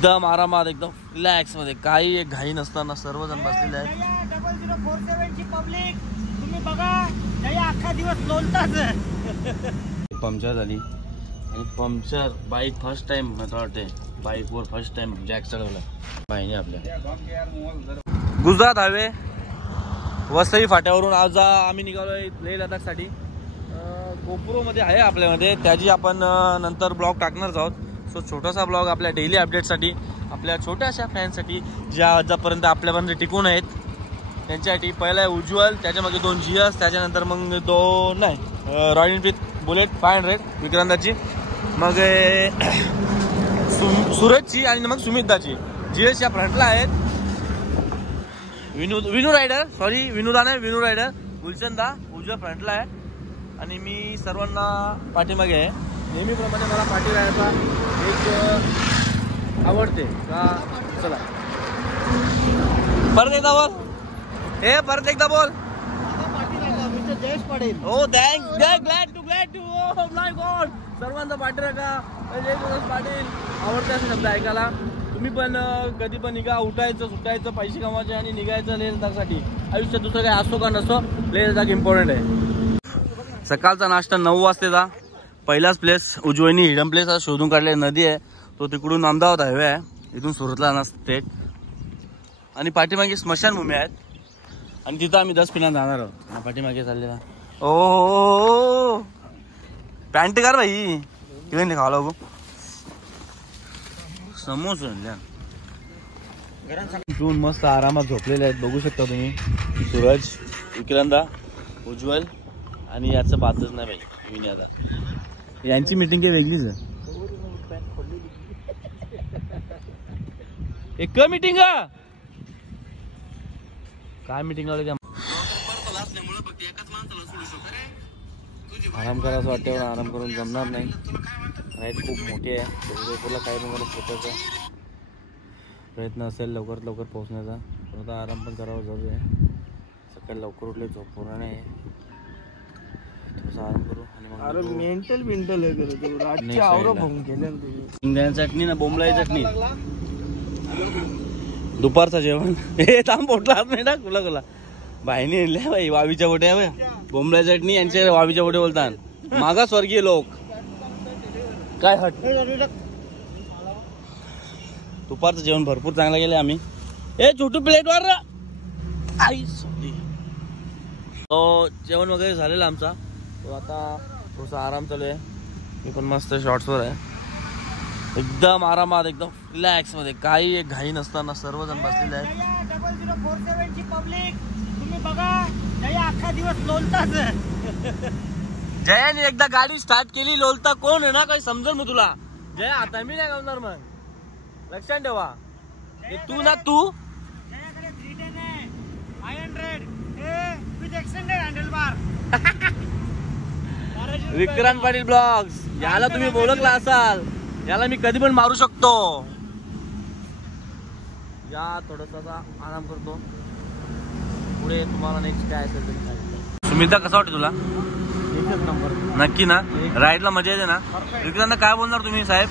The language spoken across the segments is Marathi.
एकदम आरामात, एकदम रिलॅक्स मध्ये, काही घाई नसताना सर्वजण बसलेले आहेत. 0047 ची पब्लिक तुम्ही बघा, अख्खा दिवस लोलताच. पंक्चर झाली आणि पंक्चर बाईक फर्स्ट टाइम मला वाटते, बाईकवर फर्स्ट टाइम जॅक चढवला बाईने आपल्या. गुजरात हायवे वसई फाट्यावरून आज आम्ही निघालोय लेह लडाखसाठी. गोप्रो मध्ये आहे आपल्यामध्ये, त्याची आपण नंतर ब्लॉग टाकणार आहोत. सो छोटासा ब्लॉग आपल्या डेली अपडेटसाठी, आपल्या छोट्याशा फॅनसाठी ज्या आजपर्यंत आपल्यापर्यंत टिकून आहेत त्यांच्यासाठी. पहिला आहे उज्ज्वल, त्याच्यामध्ये 2 GS, त्याच्यानंतर मग 2 नाही रॉयल एनफील्ड बुलेट 500 विक्रांताची, मग सूरजची आणि मग सुमितदाची. GS या फ्रंटला आहेत. विनू रायडर, सॉरी विनूदा नाही, विनू रायडर, गुलशनदा उजव्या फ्रंटला आहे आणि मी सर्वांना पाठीमागे आहे. नेहमीप्रमाणे मला पाठी राहायचा एक आवडते का. चला परत एकदा बोल, हे परत एकदा बोल. जयेश पडेल. हो thanks, glad two oh my God. सर्वांचा पाठी राखा. जयेश पाटील आवडते असे शब्द ऐकायला. तुम्ही पण कधी पण निघा, उठायचं सुटायचं, पैसे कमावायचे आणि निघायचं लेह लडाखसाठी. आयुष्यात दुसरं काय असो का नसो, लेह लडाख इम्पॉर्टंट आहे. सकाळचा नाश्ता 9 वाजतेचा. पहिलाच प्लेस उज्जवनी हिडन प्लेस शोधून काढले. नदी आहे तो, तिकडून अहमदाबाद हायवे आहे, इथून सुरतला ना स्टेट. आणि पाठीमागे स्मशानभूमी आहेत आणि तिथं आम्ही 10 पिना जाणार आहोत. पाठीमागे चाललेला ओ पॅन्ट कर भाई, तिकडे खावा लागू समोसा. जून मस्त आरामात झोपलेले आहेत, बघू शकता तुम्ही. सूरज, विक्रांता, उज्ज्वल आणि याचं बातच नाही भाई विनयादा. यांची मीटिंग काही वेगळीच आहे. एक मीटिंग काय मीटिंग लावली त्या. आराम करा असं वाटतं, आराम करून जमणार नाही. राईट खूप मोठी आहे. जयपूरला काही मला पोचायचा प्रयत्न असेल लवकरात लवकर पोहोचण्याचा. पण आता आराम पण करावा जरूरी आहे. सकाळी लवकर उठले, झोप पूर्ण नाही आहे. थोडासा आराम करू आणि मग मेंटल चटणी ना, बोंबलाई चटणी. दुपारचं जेवण हे थांब पोटला नाही ना कुला कुला बाईने आणल्या बाई. वावीच्या बोट्या बोंबलाई चटणी, यांचे वावीच्या बोटे बोलतात मागा स्वर्गीय लोक. काय हट. दुपारचं जेवण भरपूर चांगलं गेलं आम्ही. ए छोटू प्लेटवर आई सॉरी. तो जेवण वगैरे झालेलं आमचा. तो आता थोडासा आराम चालू आहे. मी पण मस्त शॉर्ट्सवर आहे, एकदम आरामात, एकदम रिलॅक्स मध्ये, काही घाई नसताना सर्वजण बसलेले आहेत. 0047 ची पब्लिक तुम्ही बघा, अख्खा दिवस लोलताच. जयाने एकदा गाडी स्टार्ट केली, लोलता कोण आहे ना काही समजल मग तुला. जया आता मी नाही गावणार मग, लक्षात ठेवा. तू ना तू जयाकडे 310 आहे 500 with extended handlebar. Vikrant Patil blogs, याला तुम्ही ओळखला असाल. याला मी कधी पण मारू शकतो. या थोडासा आराम करतो, पुढे तुम्हाला नेक्स्ट काय असेल तरी सांगितलं. सुमिता कसा वाटतं तुला. एकच नंबर नक्की ना. राईडला मजा येते ना. विक्रांत काय बोलणार तुम्ही साहेब.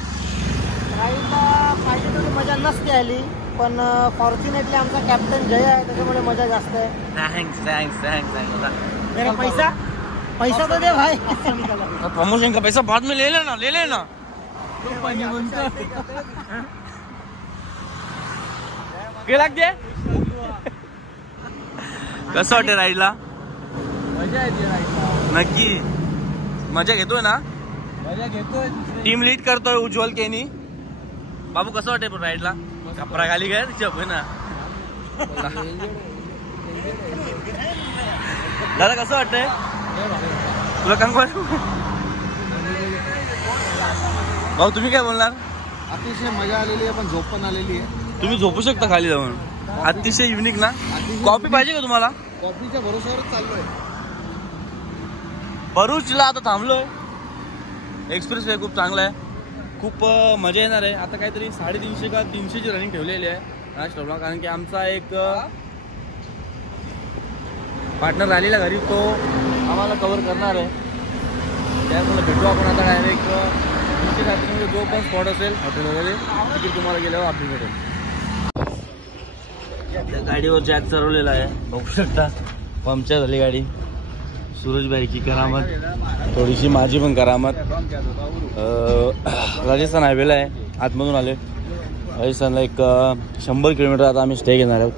राईडला पाहिजे तरी मजा नसते आली, पण फॉर्च्युनेटली आमचा कॅप्टन जय आहे, त्याच्यामुळे मजा जास्त आहे. Thanks thanks thanks. मेरा पैसा तो दे भाई. प्रमोशन का पैसा बाद में ले लेना, ले लेना. लागते कसं वाटते राईडला. मजा येते राईडला. नक्की मजा घेतोय ना. मजा घेतोय. टीम लीड करतोय उज्ज्वल केनी. बाबू कसं वाटतंय पण राईडला. कपडा खाली काय तिच्या ना. दादा कसं वाटतंय तुला. कंगवा भाऊ तुम्ही काय बोलणार. अतिशय मजा आलेली आहे, पण झोप पण आलेली आहे. तुम्ही झोपू शकता खाली जाऊन. अतिशय युनिक ना. कॉफी पाहिजे का तुम्हाला. कॉफीच्या भरोश्यावरच चाललोय. भरूचला आता थांबलोय. एक्सप्रेस वे खूप चांगला आहे, खूप मजा येणार आहे. आता काहीतरी 350 का 300ची रनिंग ठेवलेली आहे नाश्ताला, कारण की आमचा एक पार्टनर राहिलेला घरी, तो आम्हाला कव्हर करणार आहे. त्यामुळे भेटू आपण आता डायरेक्ट साठी जो पण स्पॉट असेल हॉटेल वगैरे तिथे तुम्हाला गेल्यावर आपली भेटेल. त्या गाडीवर जॅक चढवलेला आहे, बघू शकता. पंक्चर झाली गाडी. सूरजबाईची करामत, थोडीशी माझी पण करामत. राजस्थान हायवेला आहे, आतमधून आले. राजस्थानला एक 100 किलोमीटर आता आम्ही स्टे घेणार आहोत.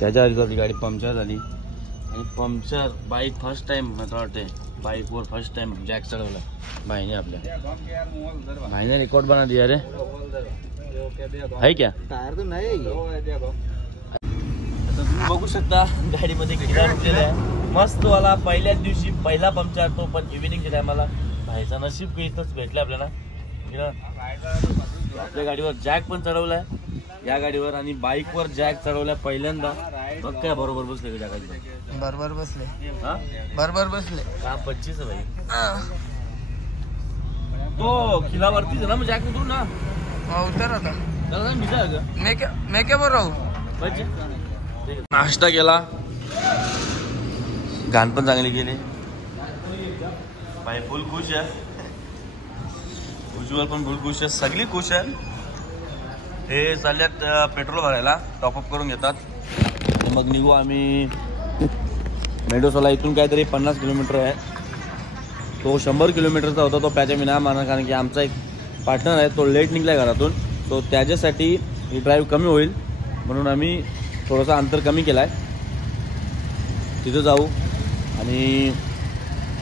त्याच्या आधी गाडी पंक्चर झाली आणि पंक्चर बाईक फर्स्ट टाइम मला वाटते बाईकवर फर्स्ट टाइम जॅक चढवला भाईने. आपल्या भाईने रेकॉर्ड बना दिया रे. आहे क्या टायर तर नाही. तुम्ही बघू शकता गाडीमध्ये किडा रुपलेला आहे मस्त वाला. पहिल्याच दिवशी पहिला पंक्चर, तो पण इव्हिनिंगच्या टायमाला. भाईचा नशीब इथंच भेटलं आपल्याला. आपल्या गाडीवर जॅक पण चढवलाय या गाडीवर आणि बाईकवर जॅक चढवलाय पहिल्यांदा. बघ काय बरोबर बसले का जॅकाची. बरोबर बसले. हा बरोबर बसले. काम 25 आहे भाई. तो किल्लावरतीच आहे ना, मग जॅक उतरून ना उतर आता. त्याला भिजा का मी काय बरोबर. नाश्ता केला, गाण पण चांगली गेली. भाई फुल खुश आहे. उज्ज्वल पण फुल खुश आहे, सगळी खुश आहे. हे चालल्यात पेट्रोल भरायला, टॉपअप करून घेतात. मग निघू आम्ही मेडोसाला. इथून काहीतरी 50 किलोमीटर आहे. तो 100 किलोमीटरचा होता, तो पॅचा मी नाही मानणार, कारण की आमचा एक पार्टनर आहे, तो लेट निघलाय घरातून. तो त्याच्यासाठी ही ड्राईव्ह कमी होईल म्हणून आम्ही थोडंसं अंतर कमी केलं आहे. तिथं जाऊ आणि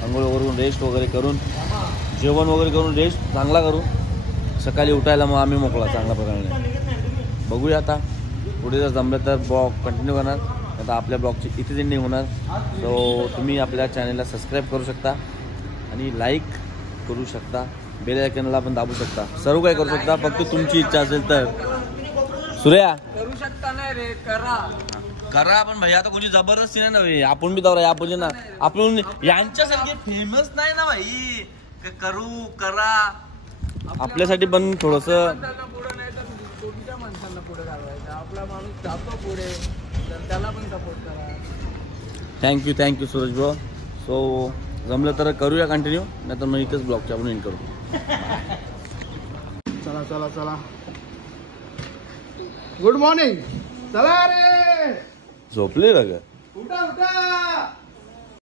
आंघोळ वगैरे रेस्ट वगैरे करून, जेवण वगैरे करून, रेस्ट चांगला करू. सकाळी उठायला मग आम्ही मोकळा चांगल्या प्रकारे. बघूया आता पुढे जर जमलं तर ब्लॉग कंटिन्यू करणार. आता आपल्या ब्लॉगची इथे एंडिंग होणार. सो तुम्ही आपल्या चॅनलला सबस्क्राईब करू शकता आणि लाईक करू शकता. बेल आयकॉनला पण दाबू शकता. सर्व काय करू शकता, फक्त तुमची इच्छा असेल तर. सूर्या करू शकता नाही रे, करा करा. पण भाई आता कोणी जबरदस्ती नाही ना भाई. आपण बी तर आपण ना, आपण यांच्यासारखे फेमस नाही ना भाई. करू करा. आपल्यासाठी पण थोडस पुढे नाही तर छोटीच्या माणसांना पुढे घालवायचं. आपला माणूस जातो पुढे, तर त्याला पण सपोर्ट करा. Thank you Suraj bro. सो जमलं तर करूया कंटिन्यू, नाही तर मग इथंच ब्लॉगच्या आपण एंड करू. चला चला चला. Good morning. चला रे, झोपले का? उठा उठा.